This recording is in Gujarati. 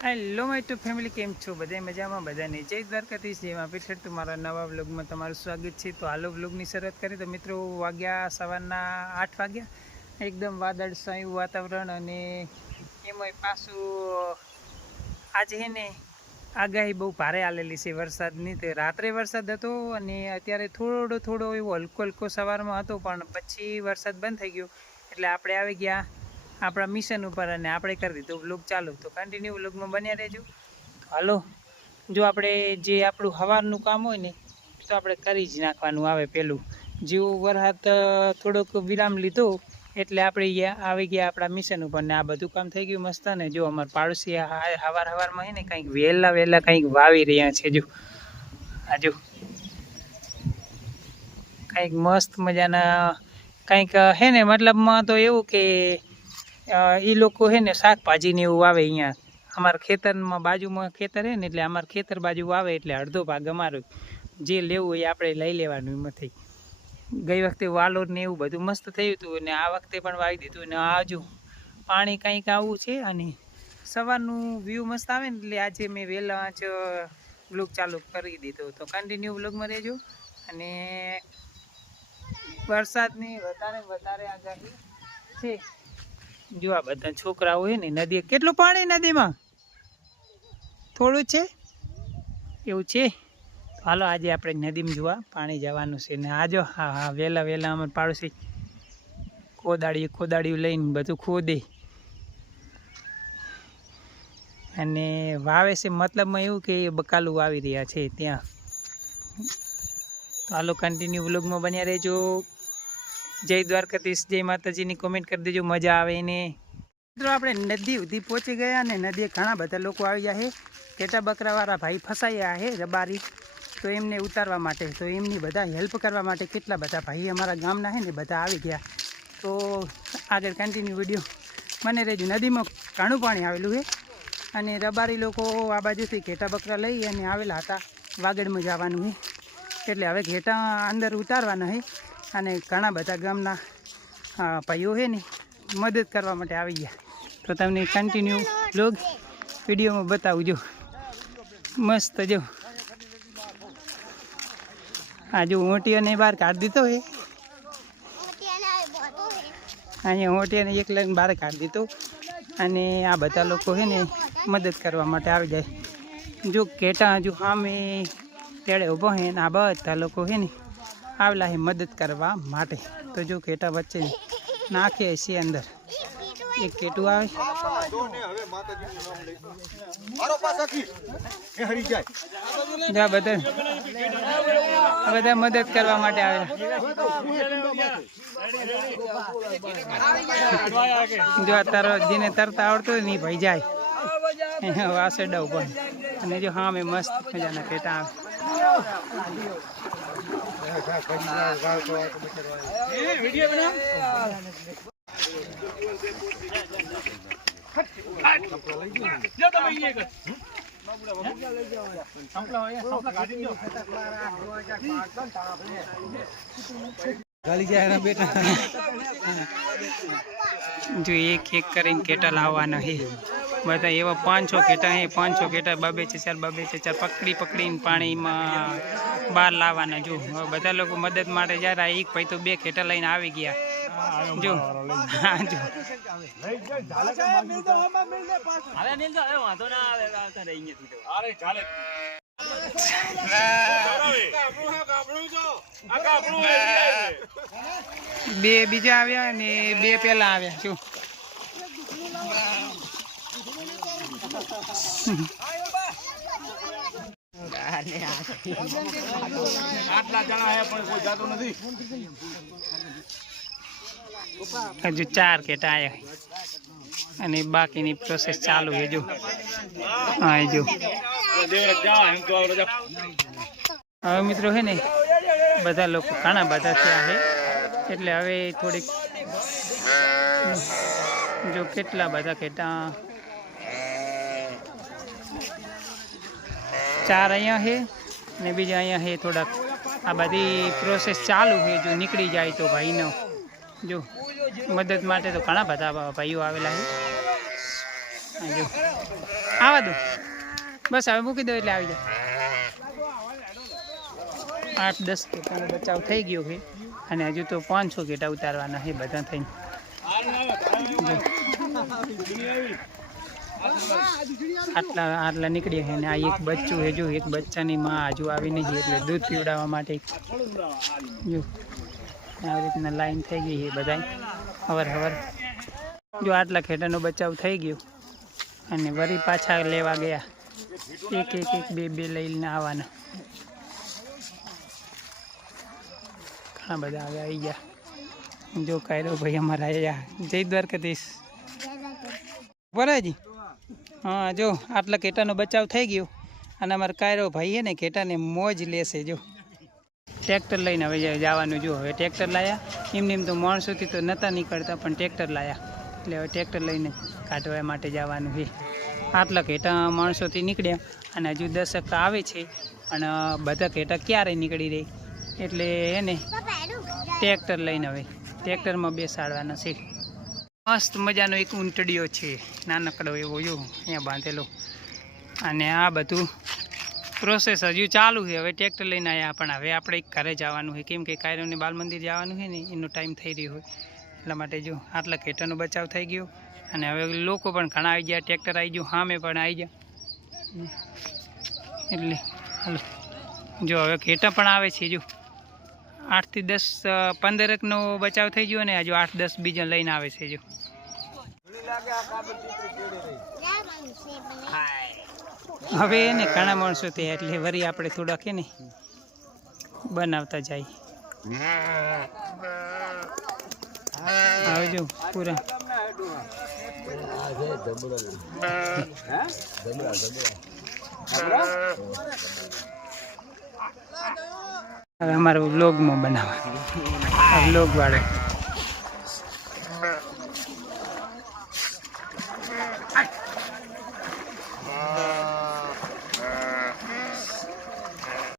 હેલો માય ટુ ફેમિલી, કેમ છો? બધા મજામાં? બધાને જય દ્વારકાધીશ, જેમાં પીઠળ તમારા નવા વ્લોગમાં તમારું સ્વાગત છે. તો હાલો વ્લોગની શરૂઆત કરીએ તો મિત્રો વાગ્યા સવારના 8 વાગ્યા. એકદમ વાદળછાયું વાતાવરણ અને એમાંય પાછું આજે છે ને આગાહી બહુ ભારે આલેલી છે વરસાદની. તો રાત્રે વરસાદ હતો અને અત્યારે થોડો એવો હલકો હલકો સવારમાં હતો, પણ પછી વરસાદ બંધ થઈ ગયો એટલે આપણે આવી ગયા આપણા મિશન ઉપર અને આપણે કરી દીધું વ્લોગ ચાલુ. તો કન્ટિન્યુ વ્લોગમાં બન્યા રહેજો. હાલો, જો આપણે જે આપણું સવારનું કામ હોય ને તો આપણે કરી જ નાખવાનું આવે. પેલું જેવું વરસાદ થોડોક વિરામ લીધો એટલે આપણે આવી ગયા આપણા મિશન ઉપર ને આ બધું કામ થઈ ગયું મસ્ત. ને જો અમારા પાડોશી સવારમાં હે ને કંઈક વહેલા કંઈક વાવી રહ્યા છે. જો આ જો કંઈક મસ્ત મજાના કંઈક હે ને, મતલબમાં તો એવું કે એ લોકો હે ને શાકભાજીને એવું વાવે. અહીંયા અમારા ખેતરમાં બાજુમાં ખેતર હે ને એટલે અમારા ખેતર બાજુ વાવે એટલે અડધો ભાગ અમારો. જે લેવું હોય આપણે લઈ લેવાનું એમાંથી. ગઈ વખતે વાલોર ને એવું બધું મસ્ત થયું હતું અને આ વખતે પણ વાવી દીધું. અને આજુ પાણી કંઈક આવું છે અને સવારનું વ્યૂ મસ્ત આવે ને એટલે આજે મેં વહેલા જ વ્લોગ ચાલુ કરી દીધો. તો કન્ટિન્યુ વ્લોગમાં રહેજો. અને વરસાદની વધારે આગાહી છે. જો આ બધા છોકરાઓ હોય ને, નદી કેટલું પાણી નદીમાં થોડું છે એવું છે. હાલો આજે આપણે નદીમાં જોવા પાણી જવાનું છે. ને આજો હા વહેલા અમારે પાડોશી કોદાળીઓ લઈને બધું ખોદે અને વાવે છે. મતલબમાં એવું કે બકાલું વાવી રહ્યા છે ત્યાં. તો હાલો કન્ટિન્યુ વ્લોગમાં બન્યા રહેજો. જય દ્વારકાધીશ, જય માતાજીની કોમેન્ટ કરી દેજો, મજા આવે ને. મિત્રો આપણે નદી સુધી પહોંચી ગયા અને નદીએ ઘણા બધા લોકો આવી ગયા છે. ઘેટા બકરાવાળા ભાઈ ફસાયા છે રબારી, તો એમને ઉતારવા માટે, તો એમની બધા હેલ્પ કરવા માટે કેટલા બધા ભાઈ અમારા ગામના છે ને બધા આવી ગયા. તો આગળ કન્ટિન્યુ વિડીયો મને રહેજો. નદીમાં ઘણું પાણી આવેલું છે અને રબારી લોકો આ બાજુથી ઘેટા બકરા લઈ અને આવેલા હતા વાગડમાં જવાનું છે. એટલે હવે ઘેટા અંદર ઉતારવાના છે અને ઘણા બધા ગામના ભાઈઓ છે ને મદદ કરવા માટે આવી ગયા. તો તમને કન્ટિન્યુ વ્લોગ વિડીયોમાં બતાવજો. મસ્ત જો આ જો ઓટીઓને બહાર કાઢી દીધો છે. અહીંયા ઓટીઓને એક લઈને બહાર કાઢી દીધો અને આ બધા લોકો છે ને મદદ કરવા માટે આવી જાય. જો ઘેટા હજુ સામે તેડે ઊભો છે ને આ બધા લોકો છે ને આવેલા છે મદદ કરવા માટે. તો જો ઘેટા વચ્ચે નાખીએ છીએ અંદર. એક ઘેટું આવે બધા મદદ કરવા માટે આવેલા. જો જેને તરતા આવડતું હોય ને એ ભાઈ જાય વાસેડા ઉપર. અને જો હા મેં મસ્ત મજાના ઘેટા આવે. જો એક કરીને ઘેટા લાવવાના છે બધા. એવા 500 ઘેટા હે, 500 ઘેટા બબે છે ચાર પકડીને પાણીમાં બહાર લાવવાના. જો બધા લોકો મદદ માટે જાય. એક ભાઈ તો 2 ઘેટા લઈને આવી ગયા. જો હા જો બે બીજા આવ્યા ને 2 પેલા આવ્યા. જો હજુ 4 ઘેટા આવ્યા અને બાકીની પ્રોસેસ ચાલુ છે. જો હા જો હવે મિત્રો છે ને બધા લોકો ઘણા બધા થયા છે એટલે હવે થોડીક જો કેટલા બધા ઘેટા 4 અહીંયા છે ને બીજા અહીંયા છે થોડાક. આ બધી પ્રોસેસ ચાલુ છે. જો નીકળી જાય તો ભાઈનો જો મદદ માટે તો ઘણા બધા ભાઈઓ આવેલા છે. જો આવા દો બસ હવે મૂકી દો એટલે આવી જાય 8-10 ઘેટાનો બચાવ થઈ ગયો છે અને હજુ તો 500 ઘેટા ઉતારવાના છે બધા થઈને આટલા નીકળ્યા છે ને આ એક બચ્ચું છે જો એક બચ્ચાની માં હજુ આવી નહીં એટલે દૂધ પીવડાવવા માટે જો આવી રીતના લાઈન થઈ ગઈ છે બધા હવાર જો આટલા ખેટાનો બચાવ થઈ ગયો અને વળી પાછા લેવા ગયા એક બે લઈને આવવાના ઘણા બધા આવી ગયા જો કાયરો ભાઈ અમારા આવ્યા જય દ્વારકાધીશ બરાજી હા જો આટલા ઘેટાનો બચાવ થઈ ગયો અને અમારા કાયરો ભાઈ છે ને ઘેટાને મોજ લેશે જો ટ્રેક્ટર લઈને હવે જવાનું જો હવે ટ્રેક્ટર લાયા એમને એમ તો માણસોથી તો નહોતા નીકળતા પણ ટ્રેક્ટર લાયા એટલે હવે ટ્રેક્ટર લઈને કાઢવા માટે જવાનું છે આટલા ઘેટા માણસોથી નીકળ્યા અને હજુ 10 આવે છે પણ બધા ઘેટા ક્યારે નીકળી રહી એટલે એને ટ્રેક્ટર લઈને હવે ટ્રેક્ટરમાં બેસાડવાના છે મસ્ત મજાનો એક ઊંટડીયો છે નાનકડો એવો જો અહીંયા બાંધેલો અને આ બધું પ્રોસેસ હજુ ચાલુ છે હવે ટ્રેક્ટર લઈને આવ્યા પણ હવે આપણે ઘરે જવાનું છે કેમ કે કાયરોને બાલ મંદિર જવાનું છે ને એનો ટાઈમ થઈ રહ્યો હોય એટલા માટે જો આટલા ઘેટાનો બચાવ થઈ ગયો અને હવે લોકો પણ ઘણા આવી ગયા ટ્રેક્ટર આવી ગયું સામે પણ આવી ગયા એટલે હાલો જો હવે ઘેટા પણ આવે છે જો 8 થી 10 15નો બચાવ થઈ ગયો ને હજુ 8-10 બીજા લઈને આવે છે જો હવે એને ઘણા માણસો થયા એટલે વરી આપણે થોડાક ને બનાવતા જાય હવે જો પૂરા હવે અમારો વ્લોગમાં બનાવવા વ્લોગ વાળો